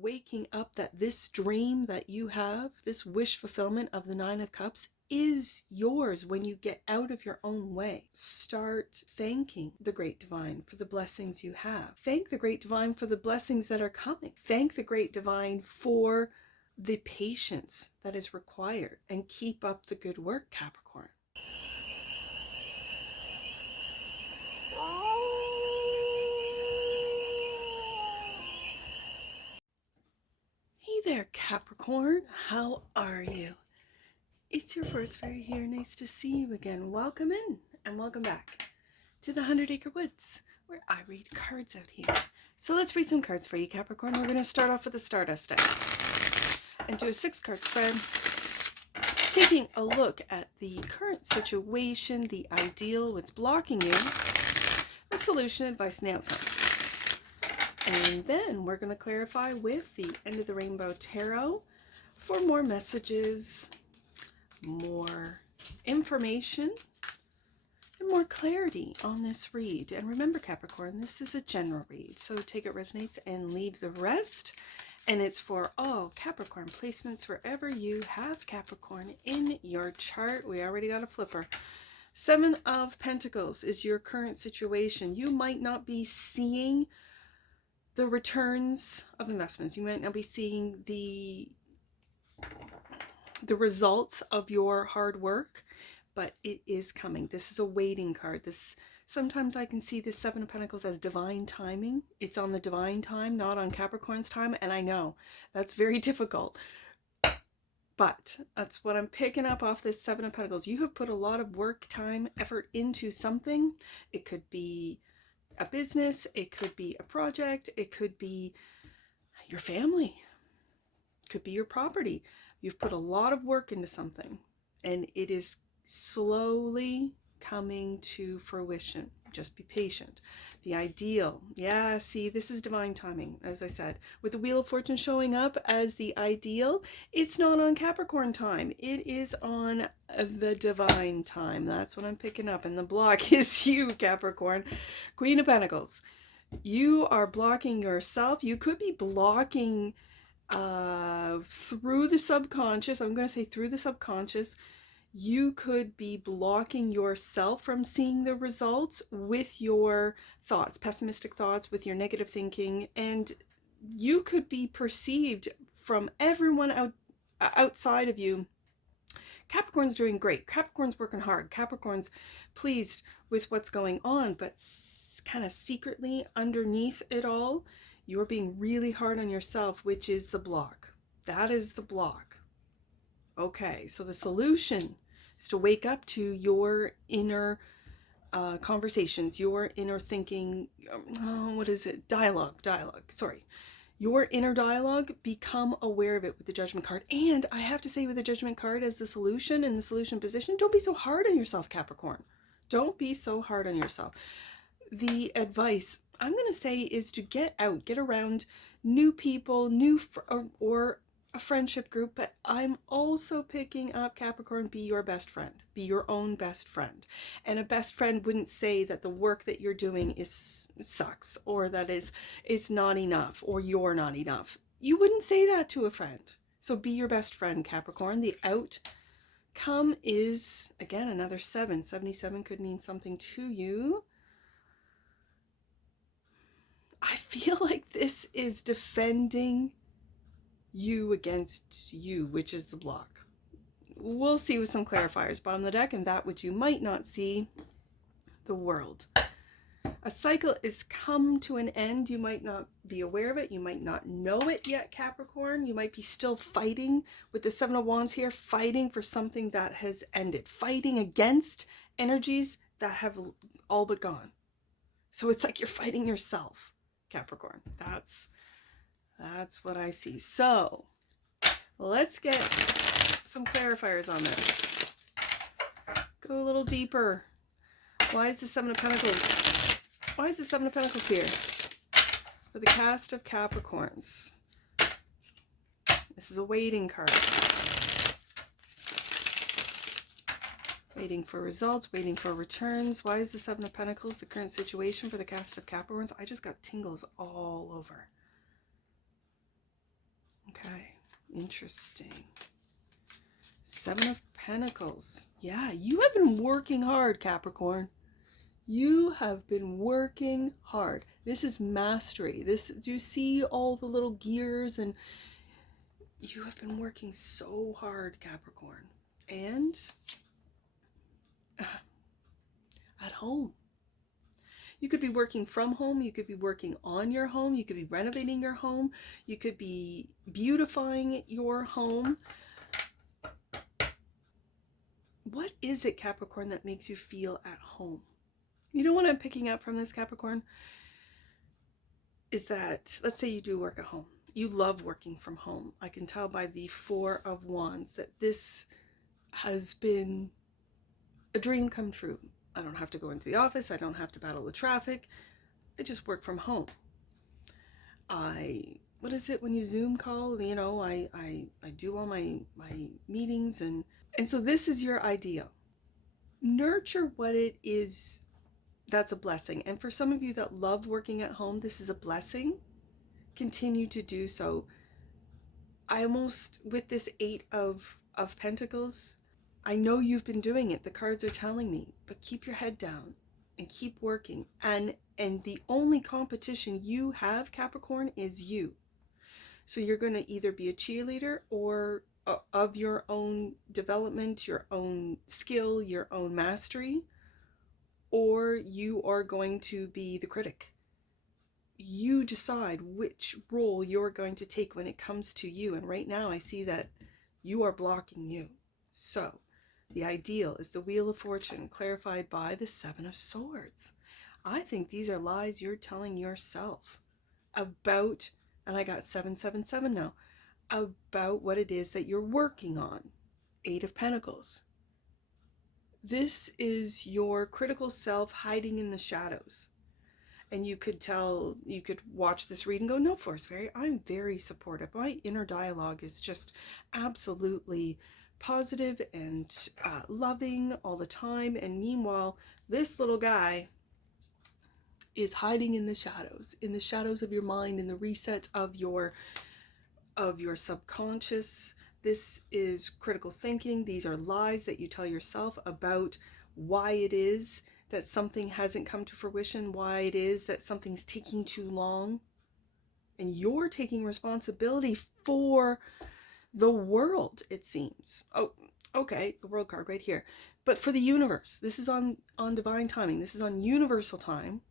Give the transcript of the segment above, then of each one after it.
waking up that this dream that you have, this wish fulfillment of the Nine of Cups, is yours when you get out of your own way. Start thanking the Great Divine for the blessings you have. Thank the Great Divine for the blessings that are coming. Thank the Great Divine for the patience that is required, and keep up the good work, Capricorn. Hey there, Capricorn. How are you? It's your first fairy here. Nice to see you again. Welcome in and welcome back to the 100 Acre Woods, where I read cards out here. So let's read some cards for you, Capricorn. We're going to start off with the Stardust deck and do a 6-card spread, taking a look at the current situation, the ideal, what's blocking you, the solution, advice, and the outcome. And then we're going to clarify with the End of the Rainbow Tarot for more messages, more information, and more clarity on this read. And remember, Capricorn, this is a general read, so take it resonates and leave the rest. And it's for all Capricorn placements wherever you have Capricorn in your chart. We already got a flipper. 7 of Pentacles is your current situation. You might not be seeing the returns of investments. You might not be seeing the results of your hard work, but it is coming. This is a waiting card. Sometimes I can see this 7 of Pentacles as divine timing. It's on the divine time, not on Capricorn's time, and I know that's very difficult, but that's what I'm picking up off this 7 of Pentacles. You have put a lot of work, time, effort into something. It could be a business, it could be a project, it could be your family, it could be your property. You've put a lot of work into something, and it is slowly coming to fruition. Just be patient. The ideal, yeah, see, this is divine timing, as I said. With the Wheel of Fortune showing up as the ideal, it's not on Capricorn time. It is on the divine time. That's what I'm picking up. And the block is you, Capricorn. Queen of Pentacles. You are blocking yourself. You could be blocking through the subconscious. I'm going to say through the subconscious. You could be blocking yourself from seeing the results with your thoughts, pessimistic thoughts, with your negative thinking, and you could be perceived from everyone outside of you. Capricorn's doing great. Capricorn's working hard. Capricorn's pleased with what's going on, but kind of secretly underneath it all, you're being really hard on yourself, which is the block. That is the block. Okay, so the solution is to wake up to your inner conversations, your inner thinking. What is it? Dialogue. Sorry. Your inner dialogue, become aware of it with the Judgment card. And I have to say, with the Judgment card as the solution in the solution position, don't be so hard on yourself, Capricorn. Don't be so hard on yourself. The advice I'm going to say is to get out, get around new people, or a friendship group, but I'm also picking up, Capricorn, be your best friend. Be your own best friend. And a best friend wouldn't say that the work that you're doing sucks, or that it's not enough, or you're not enough. You wouldn't say that to a friend. So be your best friend, Capricorn. The outcome is, again, another 7. 77 could mean something to you. I feel like this is defending you against you, which is the block. We'll see with some clarifiers. Bottom of the deck, and that which you might not see, the World. A cycle is come to an end. You might not be aware of it. You might not know it yet, Capricorn. You might be still fighting with the 7 of Wands here, fighting for something that has ended, fighting against energies that have all but gone. So it's like you're fighting yourself, Capricorn. That's what I see. So let's get some clarifiers on this. Go a little deeper. Why is the 7 of Pentacles? Why is the 7 of Pentacles here? For the cast of Capricorns. This is a waiting card. Waiting for results, waiting for returns. Why is the 7 of Pentacles the current situation for the cast of Capricorns? I just got tingles all over. Interesting. Seven of Pentacles. Yeah, you have been working hard, Capricorn. You have been working hard. This is mastery. This, do you see all the little gears? And you have been working so hard, Capricorn. And at home. You could be working from home. You could be working on your home. You could be renovating your home. You could be beautifying your home. What is it, Capricorn, that makes you feel at home? You know what I'm picking up from this, Capricorn? Is that, let's say you do work at home. You love working from home. I can tell by the Four of Wands that this has been a dream come true. I don't have to go into the office. I don't have to battle the traffic. I just work from home. What is it when you Zoom call? You know, I do all my meetings, and so this is your ideal. Nurture what it is that's a blessing. And for some of you that love working at home, this is a blessing. Continue to do so. I almost, with this Eight of Pentacles, I know you've been doing it. The cards are telling me, but keep your head down and keep working. And the only competition you have, Capricorn, is you. So you're going to either be a cheerleader or of your own development, your own skill, your own mastery, or you are going to be the critic. You decide which role you're going to take when it comes to you. And right now I see that you are blocking you. So the ideal is the Wheel of Fortune, clarified by the Seven of Swords. I think these are lies you're telling yourself about, and I got 777 now, about what it is that you're working on. Eight of Pentacles. This is your critical self hiding in the shadows. And you could watch this read and go, no, Force Fairy, I'm very supportive. My inner dialogue is just absolutely positive and loving all the time. And meanwhile, this little guy is hiding in the shadows of your mind, in the reset of your subconscious. This is critical thinking. These are lies that you tell yourself about why it is that something hasn't come to fruition, why it is that something's taking too long. And you're taking responsibility for the world, it seems. Oh, okay, the World card right here. But for the universe, this is on divine timing. This is on universal time.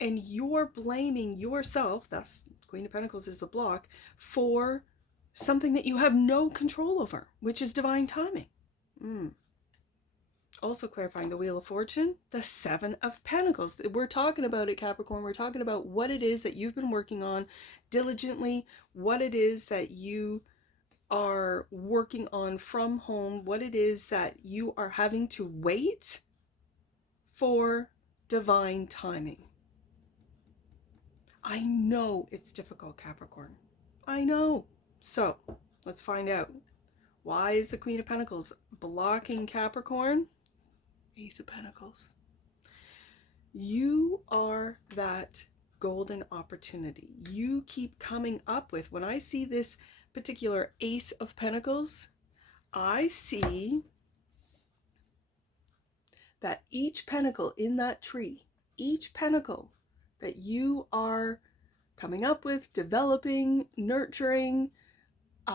And you're blaming yourself, thus Queen of Pentacles is the block, for something that you have no control over, which is divine timing. Also clarifying the Wheel of Fortune, the Seven of Pentacles. We're talking about it, Capricorn. We're talking about what it is that you've been working on diligently, what it is that you are working on from home, what it is that you are having to wait for divine timing. I know it's difficult, Capricorn. I know. So let's find out. Why is the Queen of Pentacles blocking Capricorn? Ace of Pentacles. You are that golden opportunity. You keep coming up with, when I see this particular Ace of Pentacles, I see that each pentacle in that tree, each pentacle that you are coming up with, developing, nurturing,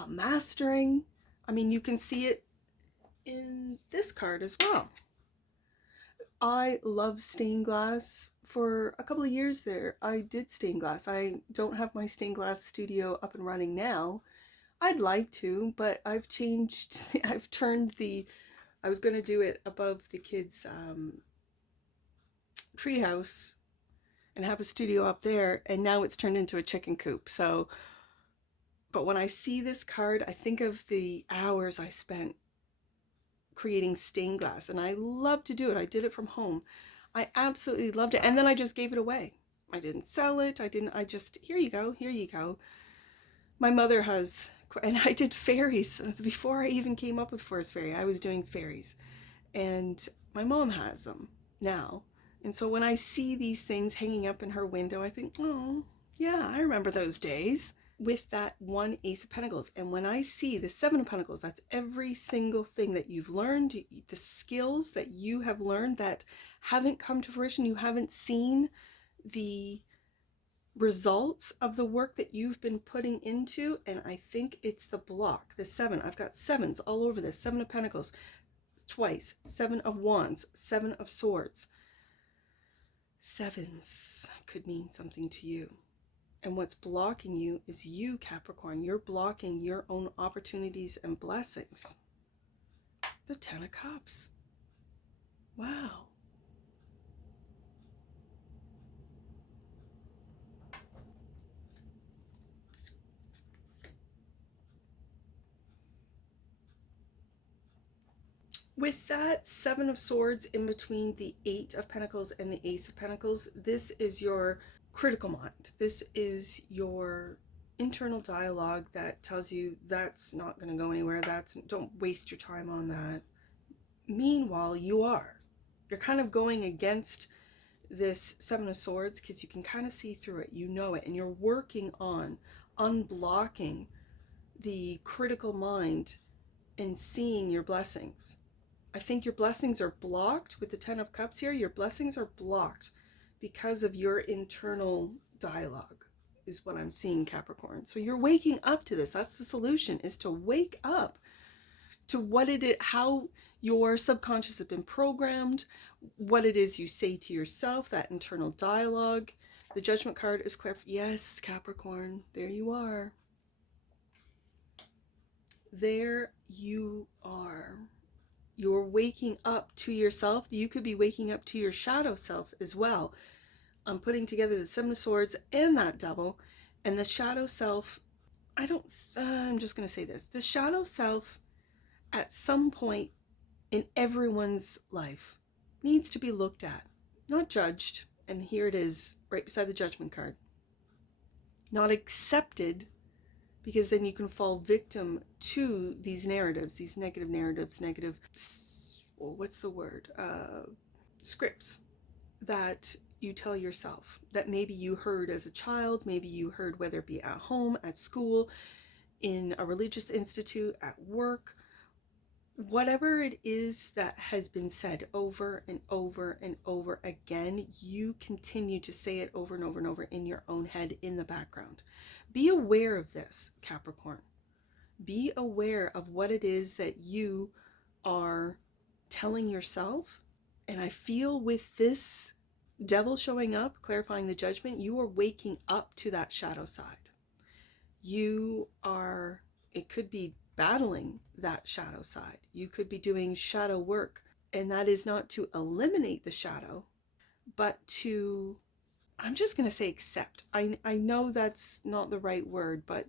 mastering. I mean, you can see it in this card as well. I love stained glass. For a couple of years there, I did stained glass. I don't have my stained glass studio up and running now. I'd like to, but I've changed. I've turned I was going to do it above the kids' treehouse and have a studio up there, and now it's turned into a chicken coop. So, but when I see this card, I think of the hours I spent creating stained glass, and I love to do it. I did it from home. I absolutely loved it. And then I just gave it away. I didn't sell it. I just, here you go, here you go. My mother has, and I did fairies. Before I even came up with Forest Fairy, I was doing fairies. And my mom has them now. And so when I see these things hanging up in her window, I think, oh, yeah, I remember those days. with that one Ace of Pentacles. And when I see the Seven of Pentacles, that's every single thing that you've learned, the skills that you have learned that haven't come to fruition. You haven't seen the results of the work that you've been putting into. And I think it's the block, the seven. I've got sevens all over this. Seven of Pentacles twice, Seven of Wands, Seven of Swords. Sevens could mean something to you. And what's blocking you is you, Capricorn. You're blocking your own opportunities and blessings. The Ten of Cups. Wow. With that Seven of Swords in between the Eight of Pentacles and the Ace of Pentacles, this is your critical mind. This is your internal dialogue that tells you that's not going to go anywhere. Don't waste your time on that. Meanwhile, you're kind of going against this Seven of Swords because you can kind of see through it. You know it. And you're working on unblocking the critical mind and seeing your blessings. I think your blessings are blocked with the Ten of Cups here. Your blessings are blocked because of your internal dialogue is what I'm seeing, Capricorn. So you're waking up to this. That's the solution, is to wake up to what it is, how your subconscious has been programmed, what it is you say to yourself, that internal dialogue. The Judgment card is clear. Yes, Capricorn, there you are. There you are. You're waking up to yourself. You could be waking up to your shadow self as well. I'm putting together the Seven of Swords and that Devil. And the shadow self, I'm just going to say this. The shadow self, at some point in everyone's life, needs to be looked at, not judged. And here it is, right beside the Judgment card. Not accepted, because then you can fall victim to these narratives, these negative narratives, scripts that you tell yourself, that maybe you heard as a child, maybe you heard whether it be at home, at school, in a religious institute, at work, whatever it is that has been said over and over and over again, you continue to say it over and over and over in your own head in the background. Be aware of this, Capricorn. Be aware of what it is that you are telling yourself. And I feel with this Devil showing up, clarifying the Judgment, you are waking up to that shadow side. It could be battling that shadow side. You could be doing shadow work. And that is not to eliminate the shadow, but to, I'm just going to say accept. I know that's not the right word, but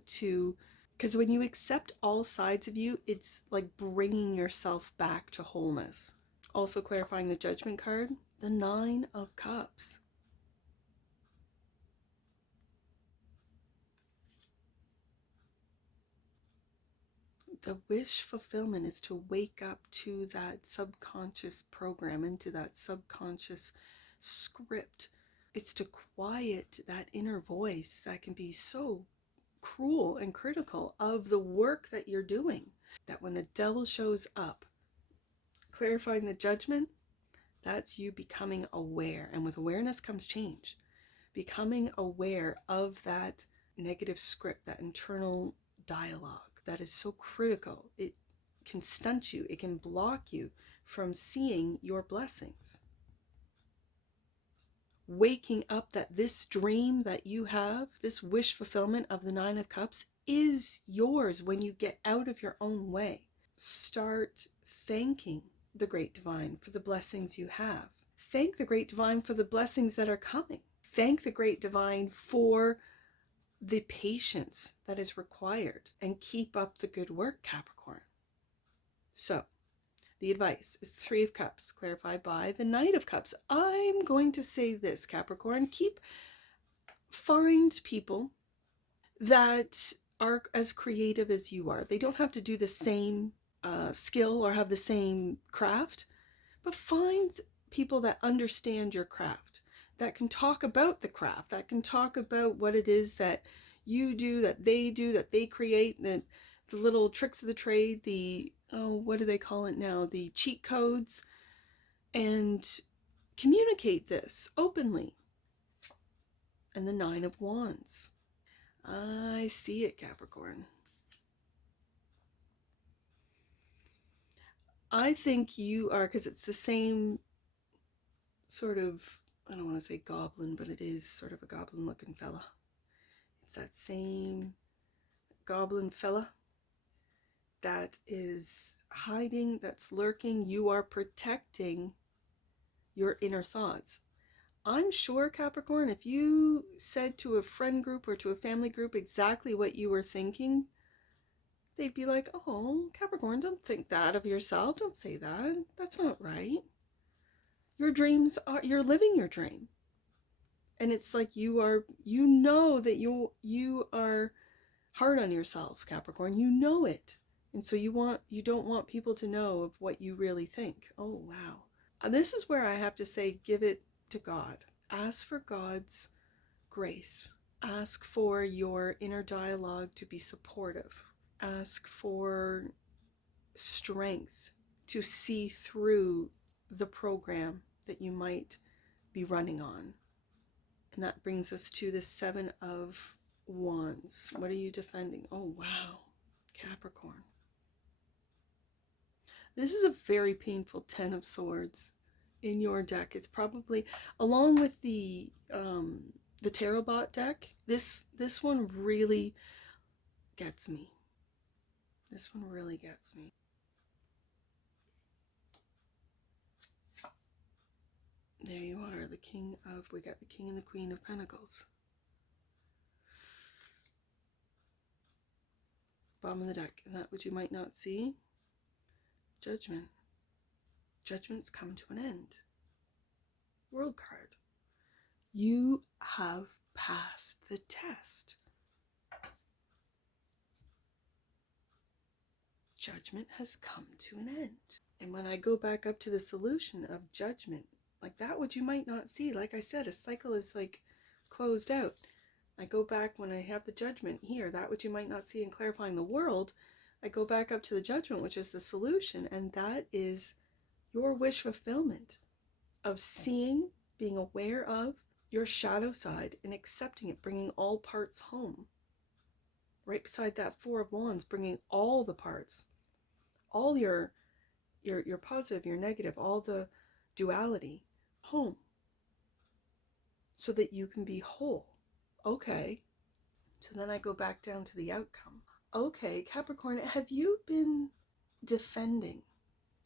because when you accept all sides of you, it's like bringing yourself back to wholeness. Also clarifying the Judgment card, the Nine of Cups. The wish fulfillment is to wake up to that subconscious program, into that subconscious script. It's to quiet that inner voice that can be so cruel and critical of the work that you're doing. That when the Devil shows up, clarifying the Judgment, that's you becoming aware. And with awareness comes change. Becoming aware of that negative script, that internal dialogue that is so critical. It can stunt you. It can block you from seeing your blessings. Waking up that this dream that you have, this wish fulfillment of the Nine of Cups, is yours when you get out of your own way. Start thanking the Great Divine for the blessings you have. Thank the Great Divine for the blessings that are coming. Thank the Great Divine for the patience that is required, and keep up the good work, Capricorn. So, the advice is the Three of Cups, clarified by the Knight of Cups. I'm going to say this, Capricorn, find people that are as creative as you are. They don't have to do the same skill or have the same craft, but find people that understand your craft, that can talk about the craft, that can talk about what it is that you do, that they create, that the little tricks of the trade, the, oh, what do they call it now? The cheat codes, and communicate this openly. And the Nine of Wands. I see it, Capricorn. I think you are, because it's the same sort of, I don't want to say goblin, but it is sort of a goblin looking fella. It's that same goblin fella that is hiding, that's lurking. You are protecting your inner thoughts. I'm sure, Capricorn, if you said to a friend group or to a family group exactly what you were thinking, they'd be like, oh, Capricorn, don't think that of yourself. Don't say that. That's not right. Your dreams are, you're living your dream. And it's like you know that you are hard on yourself, Capricorn. You know it. And so you don't want people to know of what you really think. Oh, wow. This is where I have to say, give it to God. Ask for God's grace. Ask for your inner dialogue to be supportive. Ask for strength to see through the program that you might be running on. And that brings us to the Seven of Wands. What are you defending? Oh, wow. Capricorn. This is a very painful Ten of Swords in your deck. It's probably, along with the Tarot Bot deck, this one really gets me. This one really gets me. There you are, we got the King and the Queen of Pentacles. Bottom of the deck, and that which you might not see. Judgment. Judgment's come to an end. World card. You have passed the test. Judgment has come to an end. And when I go back up to the solution of judgment, like that which you might not see, like I said, a cycle is like closed out. I go back when I have the judgment here, that which you might not see in clarifying the world, I go back up to the judgment, which is the solution, and that is your wish fulfillment of seeing, being aware of your shadow side and accepting it, bringing all parts home. Right beside that Four of Wands, bringing all the parts, all your positive, your negative, all the duality home so that you can be whole. Okay, so then I go back down to the outcome. Okay, Capricorn, have you been defending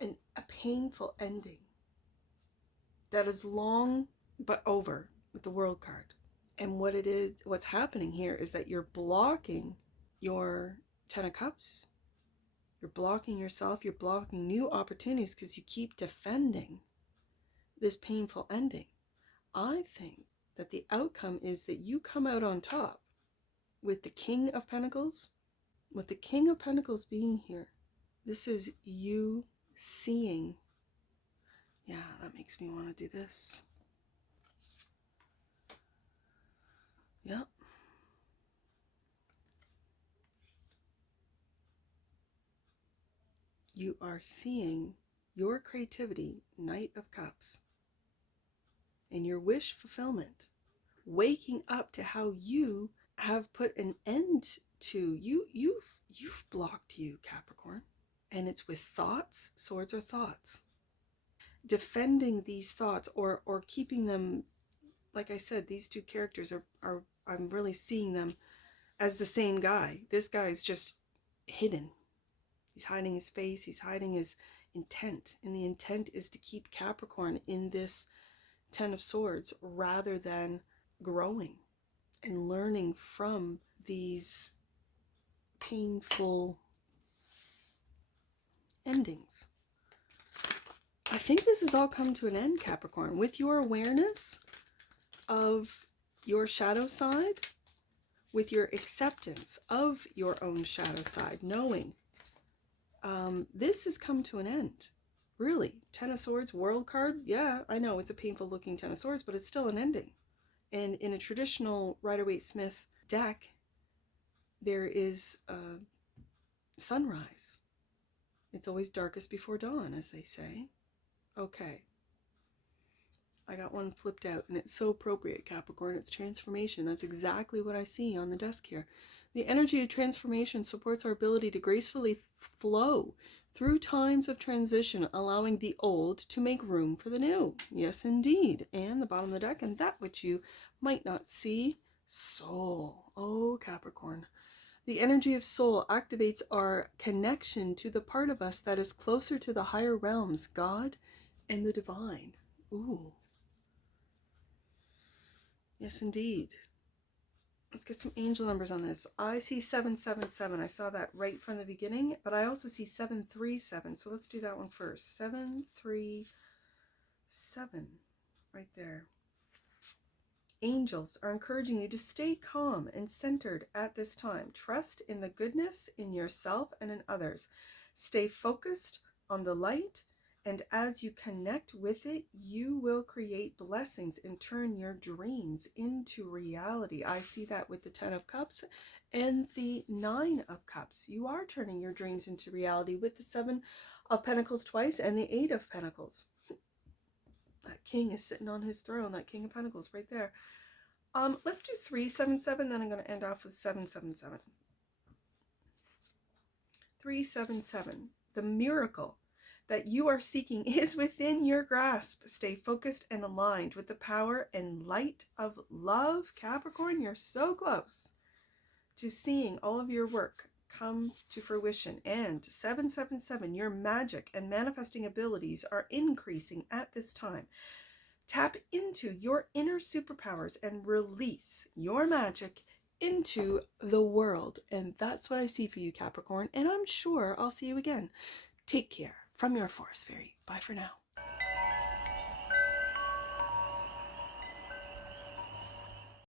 a painful ending that is long but over with the World card? And what's happening here is that you're blocking your Ten of Cups. You're blocking yourself. You're blocking new opportunities because you keep defending this painful ending. I think that the outcome is that you come out on top with the King of Pentacles, with the King of Pentacles being here. This is you seeing. Yeah, that makes me want to do this. Yep. You are seeing your creativity, Knight of Cups, and your wish fulfillment, waking up to how you have put an end to you've blocked you, Capricorn, and it's with thoughts. Swords are thoughts. Defending these thoughts or keeping them, like I said, these two characters are I'm really seeing them as the same guy. This guy's just hidden. He's hiding his face, he's hiding his intent, and the intent is to keep Capricorn in this Ten of Swords rather than growing and learning from these painful endings. I think this has all come to an end, Capricorn, with your awareness of your shadow side, with your acceptance of your own shadow side, knowing this has come to an end. Really. Ten of Swords, World card, yeah, I know it's a painful looking Ten of Swords, but it's still an ending. And in a traditional Rider-Waite-Smith deck, there is a sunrise. It's always darkest before dawn, as they say. Okay. I got one flipped out, and it's so appropriate, Capricorn. It's transformation. That's exactly what I see on the desk here. The energy of transformation supports our ability to gracefully flow through times of transition, allowing the old to make room for the new. Yes, indeed. And the bottom of the deck, and that which you might not see, soul. Oh, Capricorn. The energy of soul activates our connection to the part of us that is closer to the higher realms, God and the divine. Ooh. Yes, indeed. Let's get some angel numbers on this. I see 777. I saw that right from the beginning, but I also see 737. So let's do that one first. 737. Right there. Angels are encouraging you to stay calm and centered at this time. Trust in the goodness in yourself and in others. Stay focused on the light, and as you connect with it, you will create blessings and turn your dreams into reality. I see that with the 10 of Cups and the 9 of Cups. You are turning your dreams into reality with the 7 of Pentacles twice and the 8 of Pentacles. That king is sitting on his throne, that King of Pentacles right there. Let's do 377, then I'm going to end off with 777. 377. The miracle that you are seeking is within your grasp. Stay focused and aligned with the power and light of love. Capricorn, you're so close to seeing all of your work come to fruition. And 777, your magic and manifesting abilities are increasing at this time. Tap into your inner superpowers and release your magic into the world. And that's what I see for you, Capricorn. And I'm sure I'll see you again. Take care from your Forest Fairy. Bye for now.